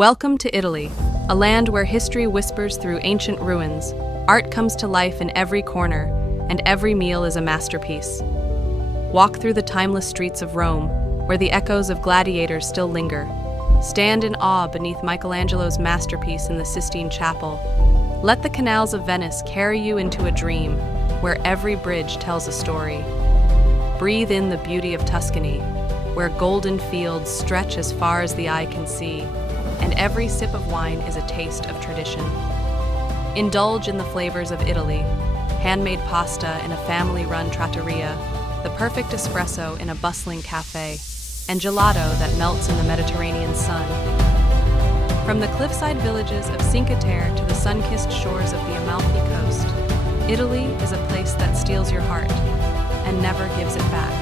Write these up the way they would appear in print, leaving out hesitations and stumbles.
Welcome to Italy, a land where history whispers through ancient ruins, art comes to life in every corner, and every meal is a masterpiece. Walk through the timeless streets of Rome, where the echoes of gladiators still linger. Stand in awe beneath Michelangelo's masterpiece in the Sistine Chapel. Let the canals of Venice carry you into a dream, where every bridge tells a story. Breathe in the beauty of Tuscany, where golden fields stretch as far as the eye can see, and every sip of wine is a taste of tradition. Indulge in the flavors of Italy, handmade pasta in a family-run trattoria, the perfect espresso in a bustling cafe, and gelato that melts in the Mediterranean sun. From the cliffside villages of Cinque Terre to the sun-kissed shores of the Amalfi Coast, Italy is a place that steals your heart and never gives it back.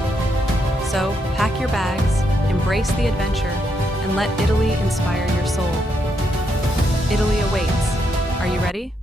So, pack your bags, embrace the adventure, and let Italy inspire your soul. Italy awaits. Are you ready?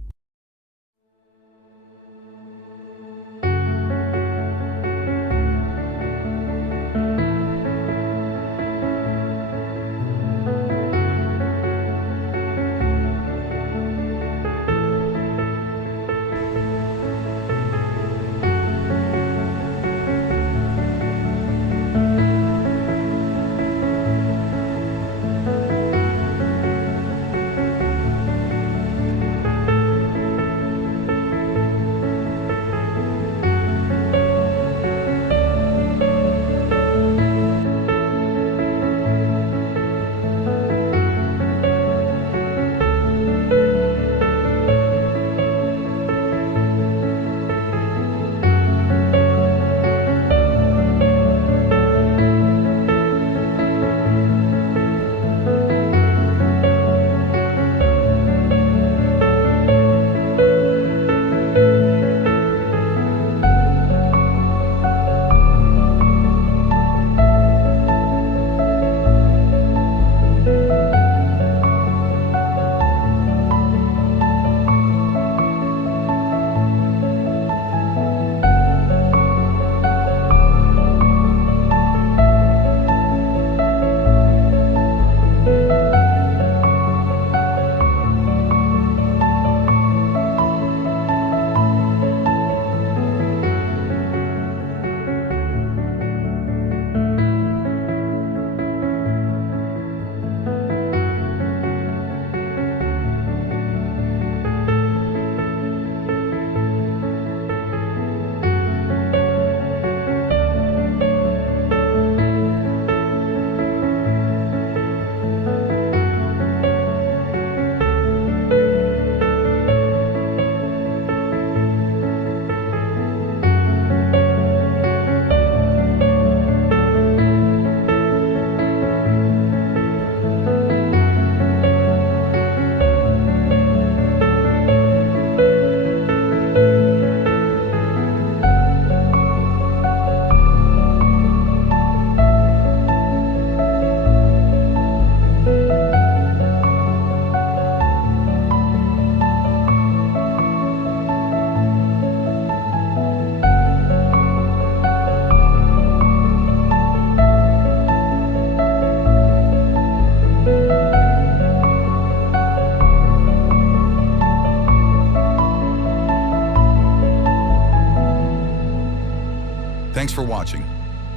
Thanks for watching.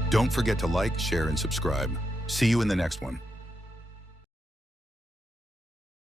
Don't forget to like, share, and subscribe. See you in the next one.